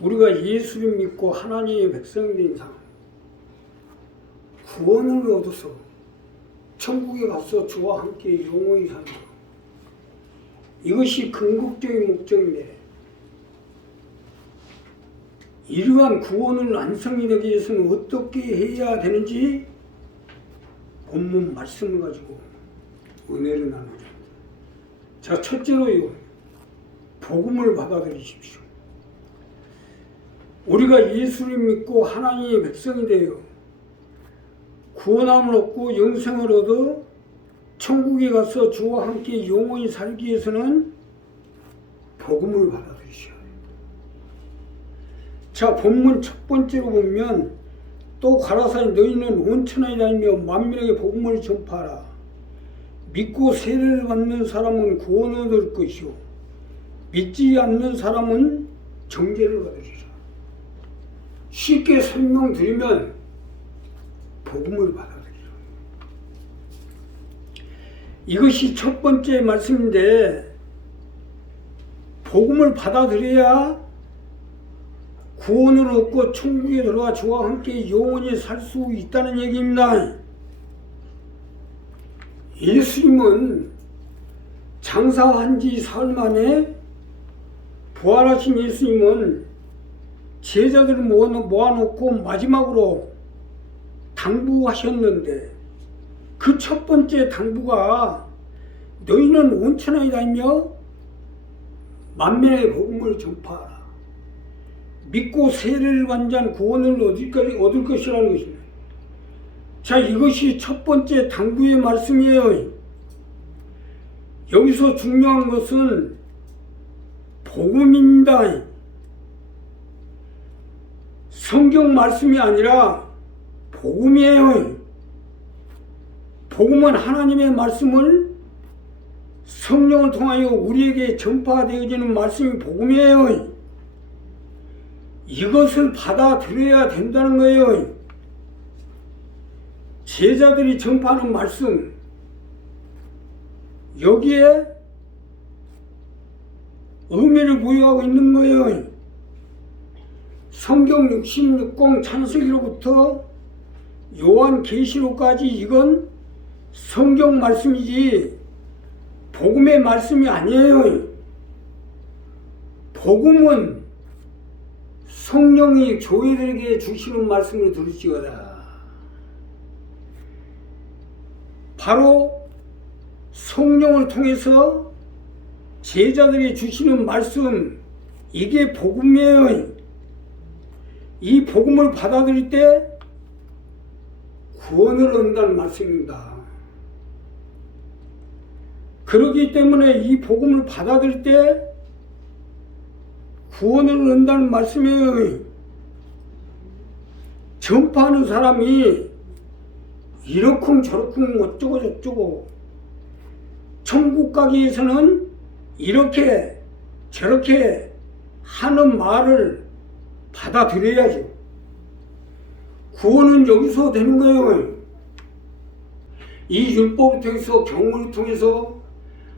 우리가 예수를 믿고 하나님의 백성이 된 사람, 구원을 얻어서 천국에 가서 주와 함께 영원히 산다. 이것이 궁극적인 목적인데, 이러한 구원을 완성이 되기 위해서는 어떻게 해야 되는지 본문 말씀을 가지고 은혜를 나누자. 자, 첫째로요, 복음을 받아들이십시오. 우리가 예수를 믿고 하나님의 백성이 되어 구원함을 얻고 영생을 얻어 천국에 가서 주와 함께 영원히 살기 위해서는 복음을 받아들이셔야 해요. 자, 본문 첫 번째로 보면, 또 가라사대 너희는 온 천하에 다니며 만민에게 복음을 전파하라. 믿고 세례를 받는 사람은 구원을 얻을 것이요 믿지 않는 사람은 정죄를 받으리라. 쉽게 설명드리면 복음을 받아들이라. 이것이 첫 번째 말씀인데, 복음을 받아들여야 구원을 얻고 천국에 들어가 주와 함께 영원히 살 수 있다는 얘기입니다. 예수님은 장사한 지 사흘 만에 부활하신 예수님은 제자들을 모아놓고 마지막으로 당부하셨는데, 그 첫 번째 당부가 너희는 온 천하에 다니며 만민의 복음을 전파하라. 믿고 세례를 받는 자는 구원을 얻을 것이라는 것입니다. 자, 이것이 첫 번째 당부의 말씀이에요. 여기서 중요한 것은 복음입니다. 성경 말씀이 아니라 복음이에요. 복음은 하나님의 말씀을 성령을 통하여 우리에게 전파되어지는 말씀이 복음이에요. 이것을 받아들여야 된다는 거예요. 제자들이 전파하는 말씀, 여기에 의미를 부여하고 있는 거예요. 성경 66권 창세기로부터 요한계시록까지 이건 성경 말씀이지 복음의 말씀이 아니에요. 복음은 성령이 교회들에게 주시는 말씀을 들으시거라. 바로 성령을 통해서 제자들이 주시는 말씀, 이게 복음이에요. 이 복음을 받아들일 때 구원을 얻는다는 말씀입니다. 그렇기 때문에 이 복음을 받아들일 때 구원을 얻는다는 말씀이에요. 전파하는 사람이 이러쿵 저러쿵 어쩌고 저쩌고, 천국 가기 위해서는 이렇게 저렇게 하는 말을 받아들여야죠. 구원은 여기서 되는 거예요. 이 율법을 통해서, 경을 통해서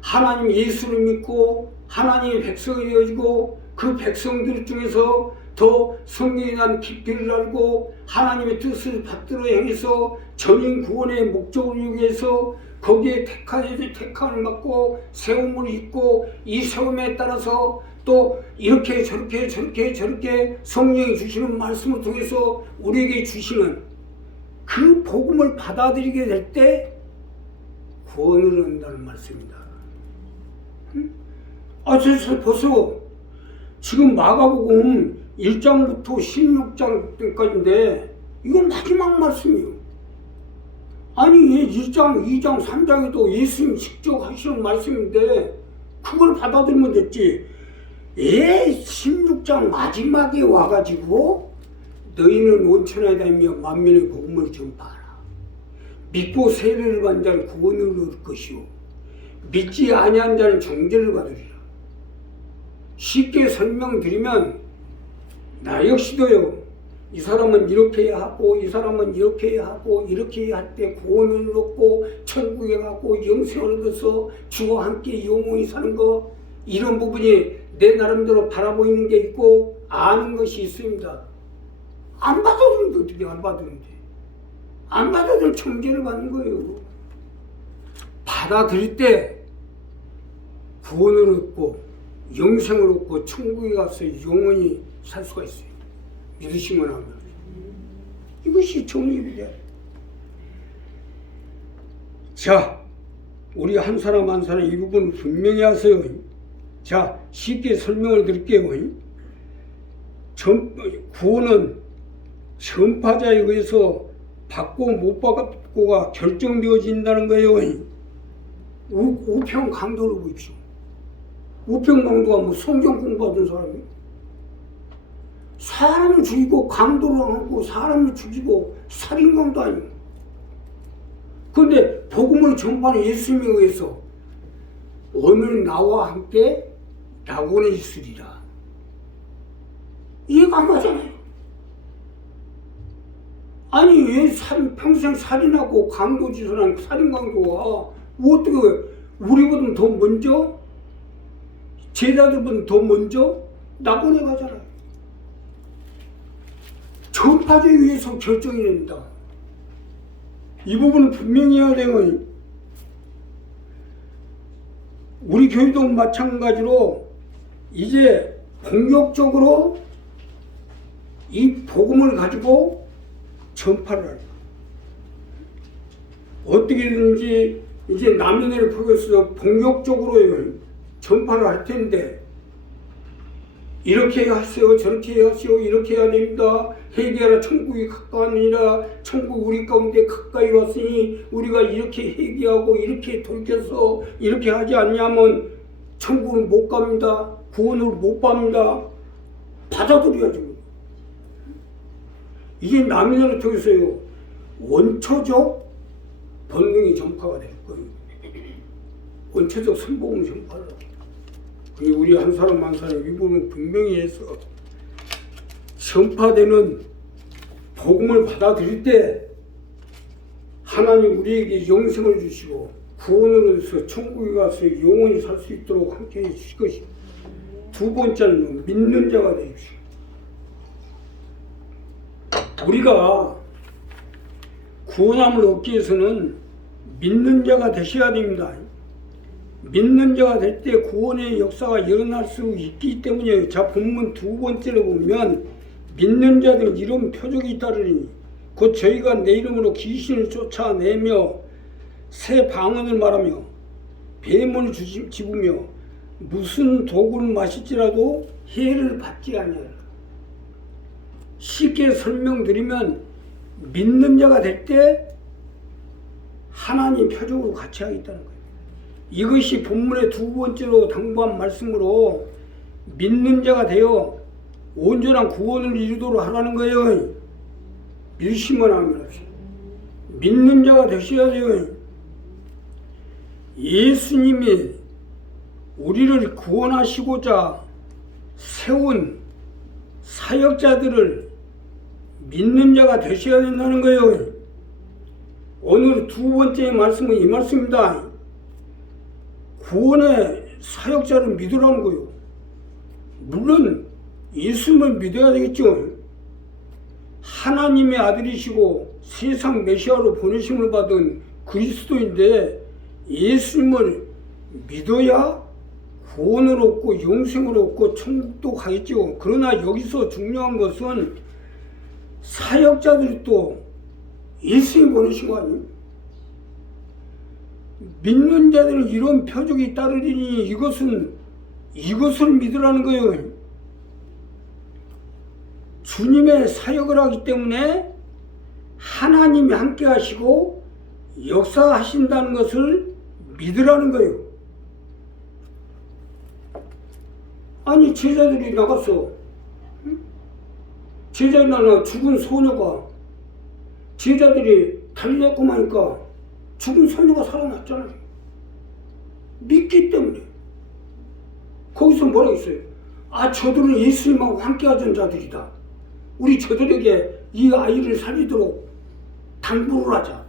하나님 예수를 믿고 하나님의 백성이 되어지고, 그 백성들 중에서 더 성령에 대한 깊이를 알고 하나님의 뜻을 받들어 행해서 전인 구원의 목적을 위해서 거기에 택함을 받고 세움을 입고, 이 세움에 따라서 또 이렇게 저렇게 성령이 주시는 말씀을 통해서 우리에게 주시는 그 복음을 받아들이게 될 때 구원을 얻는다는 말씀입니다. 벌써 지금 마가복음 1장부터 16장까지인데 이건 마지막 말씀이에요. 아니, 1장, 2장, 3장에도 예수님 직접 하시는 말씀인데 그걸 받아들이면 됐지. 16장 마지막에 와가지고 너희는 온 천하에 다니며 만민의 복음을 전파하라. 믿고 세례를 받는 자는 구원을 얻을 것이요 믿지 아니한 자는 정죄를 받으리라. 쉽게 설명드리면, 나 역시도요, 이 사람은 이렇게 해야 하고 이 사람은 이렇게 해야 하고 이렇게 할 때 구원을 얻고 천국에 가고 영생을 얻어서 주와 함께 영원히 사는 거, 이런 부분이 내 나름대로 바라보이는 게 있고 아는 것이 있습니다. 안 받아들는데 어떻게 안 받아들는데? 안 받아들면 정죄를 받는 거예요. 받아들일 때 구원을 얻고 영생을 얻고 천국에 가서 영원히 살 수가 있어요. 믿으시면 하면. 이것이 정리입니다. 자, 우리 한 사람 한 사람 이 부분을 분명히 하세요. 자, 쉽게 설명을 드릴게요. 구원은 전파자에 의해서 받고 못 받고가 결정되어진다는 거예요. 우평 강도를 보십시오. 우평 강도가 뭐 성경 공부하던 사람이에요. 사람을 죽이고 강도를 하고 사람을 죽이고 살인강도 아니에요. 그런데 복음을 전파하는 예수님에 의해서 오늘 나와 함께 낙원에 있으리라. 이해가 안 가잖아요. 아니 왜 평생 살인하고 강도짓을 하는 살인강도가 어떻게 우리보다 더 먼저 제자들보다 더 먼저 낙원에 가잖아요. 전파자에 의해서 결정이 됩니다. 이 부분은 분명히 해야 돼요. 우리 교회도 마찬가지로 이제 본격적으로 이 복음을 가지고 전파를 합니다. 어떻게든지 이제 남녀를 포함해서 본격적으로 전파를 할 텐데 이렇게 하세요, 저렇게 하세요, 이렇게 해야 됩니다. 회개하라, 천국이 가까우니라. 천국 우리 가운데 가까이 왔으니 우리가 이렇게 회개하고 이렇게 돌이켜서 이렇게 하지 않냐면 천국을 못 갑니다. 구원을 못 받습니다. 받아들여야죠. 이게 남녀를 통해서요 원초적 번능이 전파가 될 거예요. 원초적 선복음 전파를. 우리 한 사람 한 사람 이 부분을 분명히 해서 전파되는 복음을 받아들일 때 하나님 우리에게 영생을 주시고 구원을 얻어서 천국에 가서 영원히 살 수 있도록 함께 해 주실 것입니다. 두 번째는 믿는 자가 되십시오. 우리가 구원함을 얻기 위해서는 믿는 자가 되셔야 됩니다. 믿는 자가 될 때 구원의 역사가 일어날 수 있기 때문이에요. 자, 본문 두 번째로 보면 믿는 자들은 이런 표적이 따르니 곧 저희가 내 이름으로 귀신을 쫓아내며 새 방언을 말하며 뱀을 집으며 무슨 독을 마실지라도 해를 받지 아니하라. 쉽게 설명드리면 믿는 자가 될 때 하나님 표적으로 같이 하겠다는 거예요. 이것이 본문의 두 번째로 당부한 말씀으로 믿는 자가 되어 온전한 구원을 이루도록 하라는 거예요. 믿으시면 합니다. 믿는 자가 되셔야 돼요. 예수님이 우리를 구원하시고자 세운 사역자들을 믿는 자가 되셔야 된다는 거예요. 오늘 두 번째 말씀은 이 말씀입니다. 구원의 사역자를 믿으라는 거예요. 물론 예수님을 믿어야 되겠죠. 하나님의 아들이시고 세상 메시아로 보내심을 받은 그리스도인데 예수님을 믿어야 구원을 얻고 영생을 얻고 천국도 가겠죠. 그러나 여기서 중요한 것은 사역자들이 또 예수님이 보내신 거 아니에요? 믿는 자들은 이런 표적이 따르리니 이것을 믿으라는 거예요. 주님의 사역을 하기 때문에 하나님이 함께 하시고 역사하신다는 것을 믿으라는 거예요. 아니 제자들이 나갔어. 제자나 죽은 소녀가 제자들이 달려고 하니까 죽은 소녀가 살아났잖아요. 믿기 때문에. 거기서 뭐라고 했어요? 저들은 예수님하고 함께 하던 자들이다. 우리 저들에게 이 아이를 살리도록 당부를 하자.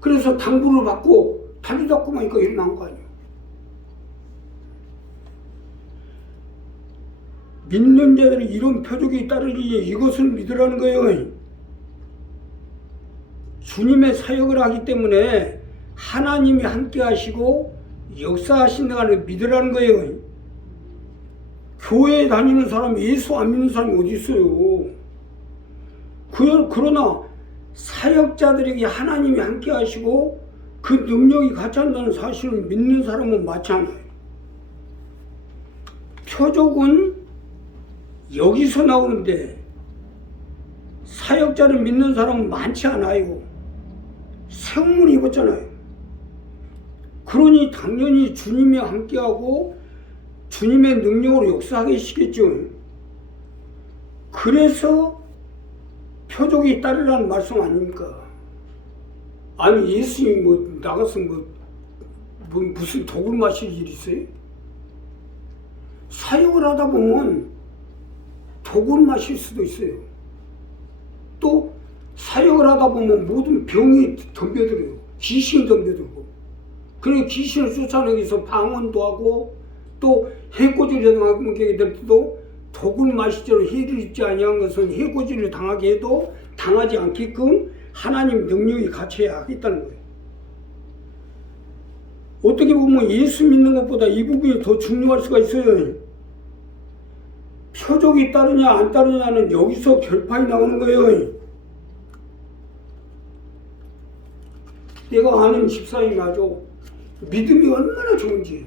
그래서 당부를 받고 달리다고 하니까 일어난 거 아니에요. 믿는 자들이 이런 표적이 따르니 이것을 믿으라는 거예요. 주님의 사역을 하기 때문에 하나님이 함께 하시고 역사하신다는 믿으라는 거예요. 교회에 다니는 사람, 예수 안 믿는 사람이 어디 있어요? 그러나 사역자들에게 하나님이 함께 하시고 그 능력이 같이 한다는 사실을 믿는 사람은 많지 않아요. 표적은 여기서 나오는데 사역자를 믿는 사람은 많지 않아요. 생문 입었잖아요. 그러니 당연히 주님이 함께하고 주님의 능력으로 역사하게 시겠죠. 그래서 표적이 따르라는 말씀 아닙니까? 아니 예수님이 뭐 나가서 무슨 독을 마실 일이 있어요? 사역을 하다 보면 독을 마실 수도 있어요. 또 사역을 하다 보면 모든 병이 덤벼들어요. 귀신이 덤벼들고. 그래서 귀신을 쫓아내기 위해서 방언도 하고 또 해코지를 당하게 될 때도 독을 마시도록 해를 입지 아니한 것은 해코지를 당하게 해도 당하지 않게끔 하나님 능력이 갖춰야 하겠다는 거예요. 어떻게 보면 예수 믿는 것보다 이 부분이 더 중요할 수가 있어요. 표적이 따르냐 안 따르냐는 여기서 결판이 나오는 거예요. 내가 아는 집사님이 아주 믿음이 얼마나 좋은지,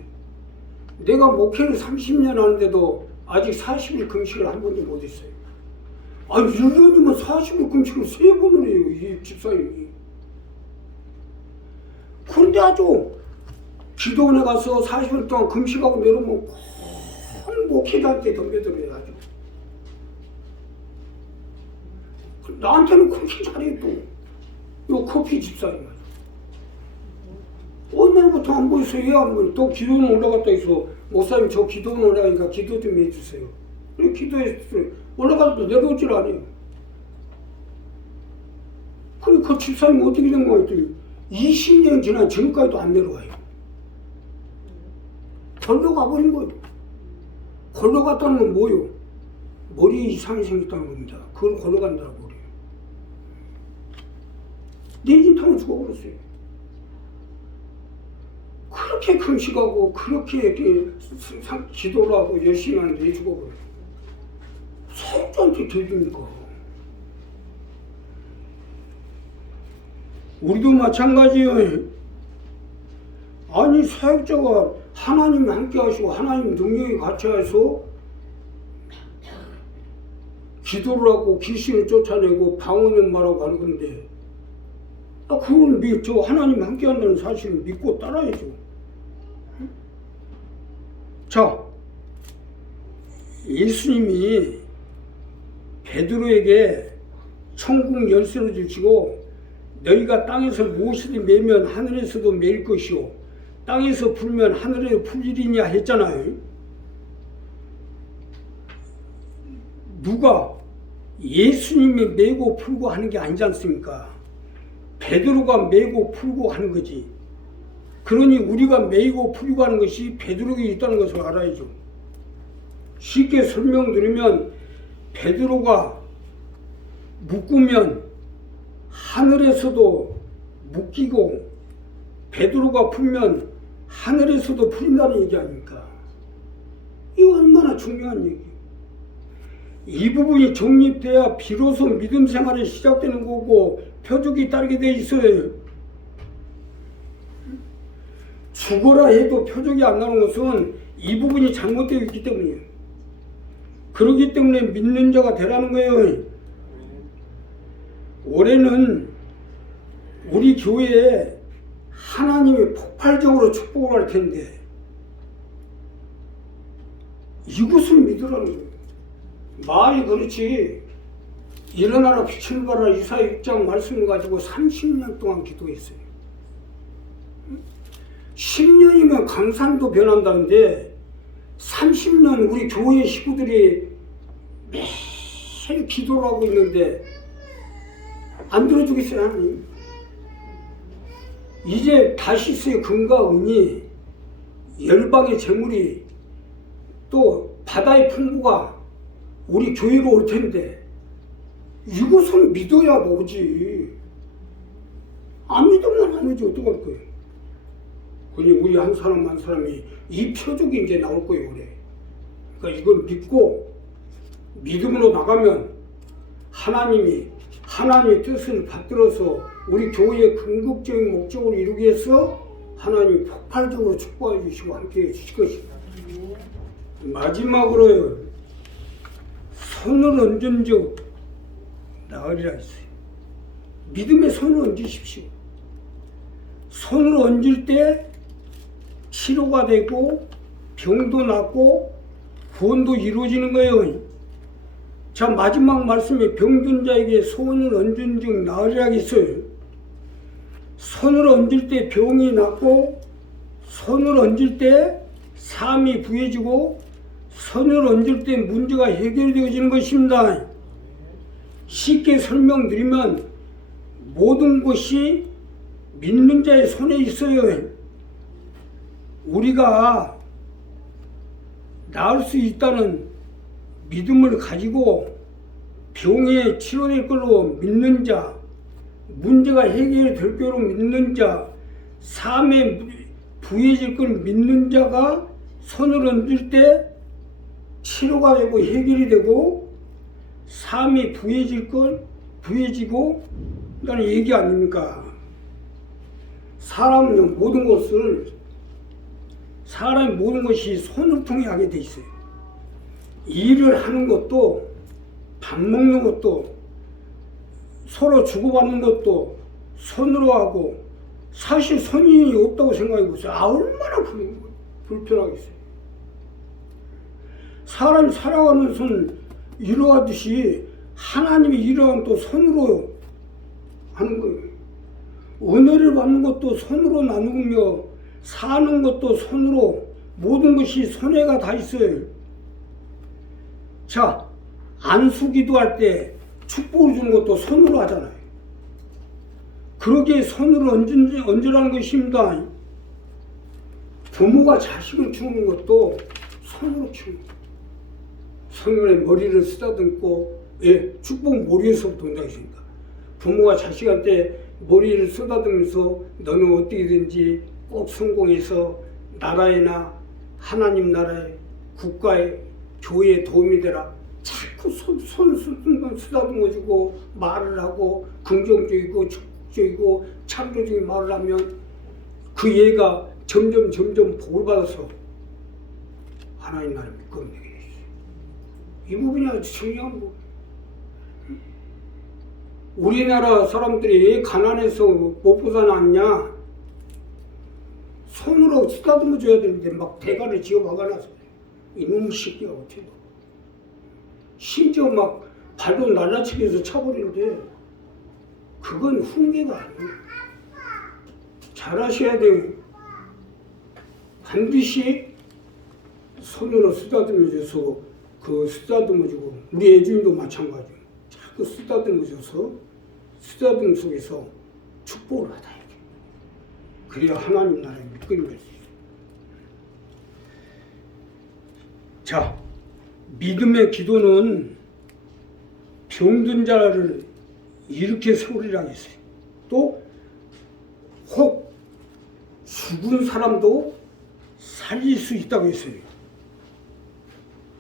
내가 목회를 30년 하는데도 아직 40일 금식을 한 번도 못 했어요. 아니 1년이면 40일 금식을 3번을 해요, 이 집사님이. 그런데 아주 기도원에 가서 40일 동안 금식하고 내려오면 꼭 목회자한테 덤벼들어요. 아주 나한테는 그렇게 잘해. 또 요 커피 집사님 오늘부터 안 보였어요. 왜 안 보여? 또 기도원 올라갔다 해서 목사님 저 기도원 올라가니까 기도 좀 해주세요. 그래 기도했어요. 올라가도 내려오질 않아요. 그래 그 집사님 어떻게 된 거야 했더니 20년 지난 지금까지도 안 내려와요. 절로 가버린 거예요. 걸로 갔다는 건 뭐요? 머리에 이상이 생겼다는 겁니다. 그걸 걸로 간다고 그래요. 뇌진탕은 죽어버렸어요. 그렇게 금식하고 그렇게 이렇게 기도를 하고 열심히 하는데 죽어버려요. 사역자한테 되니까. 우리도 마찬가지예요. 아니 사역자가 하나님이 함께 하시고 하나님 능력이 같이 해서 기도를 하고 귀신을 쫓아내고 방언을 말하고 하는 건데 그걸 저 하나님 함께 한다는 사실을 믿고 따라야죠. 자, 예수님이 베드로에게 천국 열쇠를 주시고 너희가 땅에서 무엇이든 매면 하늘에서도 매일 것이요 땅에서 풀면 하늘에 풀리리냐 했잖아요. 누가 예수님이 매고 풀고 하는 게 아니지 않습니까? 베드로가 매고 풀고 하는 거지. 그러니 우리가 매고 풀고 하는 것이 베드로에게 있다는 것을 알아야죠. 쉽게 설명드리면 베드로가 묶으면 하늘에서도 묶이고 베드로가 풀면 하늘에서도 풀린다는 얘기 아닙니까? 이거 얼마나 중요한 얘기예요. 이 부분이 정립돼야 비로소 믿음 생활이 시작되는 거고 표적이 따르게 돼 있어요. 죽어라 해도 표적이 안 나오는 것은 이 부분이 잘못되어 있기 때문이에요. 그렇기 때문에 믿는 자가 되라는 거예요. 올해는 우리 교회에 하나님이 폭발적으로 축복을 할 텐데 이것을 믿으라는 거예요. 말이 그렇지 일어나라 빛을 발하라 이사야 6장 말씀을 가지고 30년 동안 기도했어요. 10년이면 강산도 변한다는데 30년 우리 교회 식구들이 매일 기도를 하고 있는데 안 들어주겠어요 하나님. 이제 다시스의 금과 은이 열방의 재물이 또 바다의 풍부가 우리 교회로 올 텐데 이것은 믿어야 오지. 안 믿으면 안 오지. 어떡할 거예요? 그러니 우리 한 사람 한 사람이 이 표적이 이제 나올 거예요. 그래. 그러니까 이걸 믿고 믿음으로 나가면 하나님의 뜻을 받들어서 우리 교회의 궁극적인 목적을 이루기 위해서 하나님이 폭발적으로 축복해 주시고 함께해 주실 것입니다. 마지막으로요, 손을 얹은 적 나으리라 했어요. 믿음의 손을 얹으십시오. 손을 얹을 때 치료가 되고 병도 낫고 구원도 이루어지는 거예요. 자, 마지막 말씀에 병든 자에게 손을 얹은 즉 나으리라 했어요. 손을 얹을 때 병이 낫고, 손을 얹을 때 삶이 부해지고, 손을 얹을 때 문제가 해결되어지는 것입니다. 쉽게 설명드리면 모든 것이 믿는 자의 손에 있어요. 우리가 나을 수 있다는 믿음을 가지고 병에 치료될 걸로 믿는 자, 문제가 해결될 거로 믿는 자, 삶에 부해질 걸 믿는 자가 손을 얹을 때 치료가 되고 해결이 되고 삶이 부해지고 라는 얘기 아닙니까? 사람이 모든 것이 손을 통해 하게 돼 있어요. 일을 하는 것도, 밥 먹는 것도, 서로 주고받는 것도 손으로 하고, 사실 손이 없다고 생각해 보세요. 얼마나 불편하겠어요. 사람이 살아가는 손 이러하듯이 하나님이 이러한 또 손으로 하는 거예요. 은혜를 받는 것도 손으로 나누며 사는 것도 손으로, 모든 것이 손에가 다 있어요. 자, 안수기도 할 때 축복을 주는 것도 손으로 하잖아요. 그러기에 손으로 얹으라는 것입니다. 부모가 자식을 키우는 것도 손으로 키우는 거예요. 손에 머리를 쓰다듬고, 축복 머리에서부터 온다고 했습니다. 부모가 자식한테 머리를 쓰다듬으면서 너는 어떻게든지 꼭 성공해서 나라에나 하나님 나라에, 국가에, 교회에 도움이 되라. 자꾸 손 쓰다듬어주고 말을 하고 긍정적이고 적극적이고 창조적인 말을 하면 그 얘가 점점 복을 받아서 하나님 나라를 믿게 되게 됐어요. 이 부분이 아주 중요한 부분. 우리나라 사람들이 가난해서 못 벗어났냐? 손으로 쓰다듬어 줘야 되는데 막 대가를 지어 박아놔서 이놈 새끼가 어떻게 봐. 심지어 막 발도 날라치게 해서 차버리는데 그건 훈계가 아니에요. 잘하셔야 돼요. 반드시 손으로 쓰다듬어줘서 쓰다듬어주고, 우리 애주인도 마찬가지예요. 자꾸 쓰다듬어줘서 쓰다듬 속에서 축복을 받아야 돼. 그래야 하나님 나라에 믿음이 될 수 있어요. 자, 믿음의 기도는 병든 자를 일으켜 세우리라 했어요. 또 혹 죽은 사람도 살릴 수 있다고 했어요.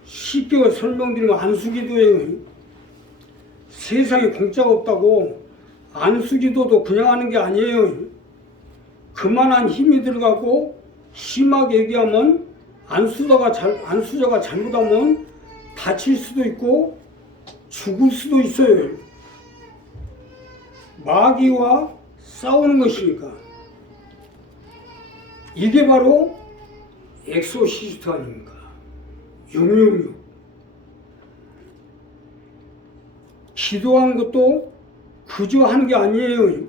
쉽게 설명드리면 안수기도에 세상에 공짜가 없다고. 안수기도도 그냥 하는 게 아니에요. 그만한 힘이 들어가고, 심하게 얘기하면 안수자가 잘못하면 다칠 수도 있고 죽을 수도 있어요. 마귀와 싸우는 것이니까. 이게 바로 엑소시스트 아닙니까? 666. 기도하는 것도 그저 하는 게 아니에요.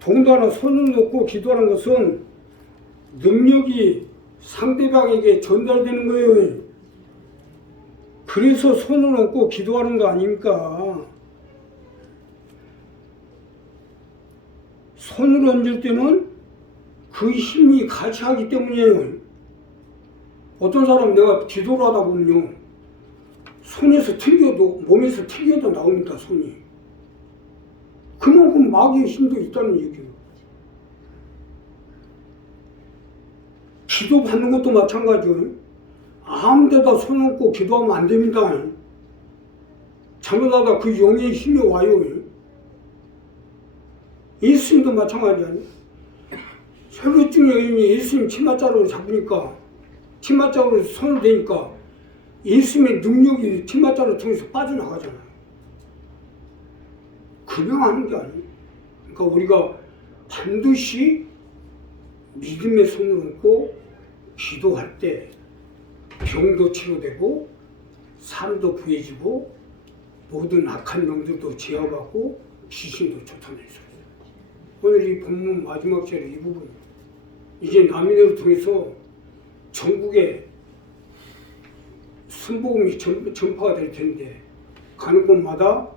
동도하나 손을 놓고 기도하는 것은 능력이 상대방에게 전달되는 거예요. 그래서 손을 얹고 기도하는 거 아닙니까? 손을 얹을 때는 그 힘이 같이 하기 때문이에요. 어떤 사람 내가 기도를 하다 보면요, 손에서 튕겨도 몸에서 튕겨도 나옵니다. 손이. 그만큼 마귀의 힘도 있다는 얘기예요. 기도 받는 것도 마찬가지예요. 아무 데다 손 얹고 기도하면 안 됩니다. 잘못하다 그 영의 힘이 와요. 예수님도 마찬가지 아니에요. 혈루증 여인이 예수님 치맛자루를 잡으니까 치맛자루로 손을 대니까 예수님의 능력이 치맛자루 통해서 빠져나가잖아요. 그냥 하는 게 아니에요. 그러니까 우리가 반드시 믿음의 손을 얹고 기도할 때 병도 치료되고 삶도 부해지고 모든 악한 영들도 제어하고 귀신도 쫓아낼 수 있어요. 오늘 이 본문 마지막 절의 이 부분, 이제 남인을 통해서 전국에 순복음이 전파가 될 텐데 가는 곳마다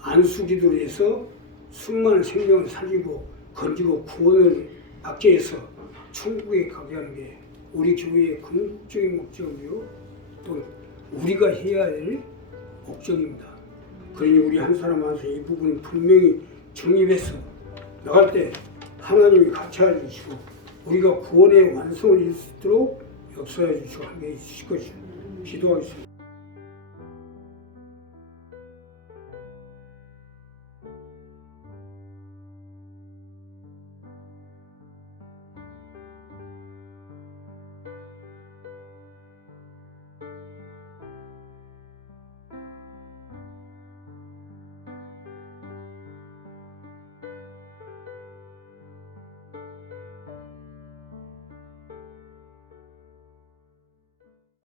안수기도를 해서 수많은 생명을 살리고 건지고 구원을 받게 해서 천국에 가게 하는 게 우리 교회의 궁극적인 목적이요, 또 우리가 해야 할 목적입니다. 그러니 우리 한 사람 한 사람 이 부분을 분명히 정립해서 나갈 때 하나님이 같이 해주시고 우리가 구원의 완성을 이룰 수 있도록 역사해 주시고 함께 해주실 것입니다. 기도하겠습니다.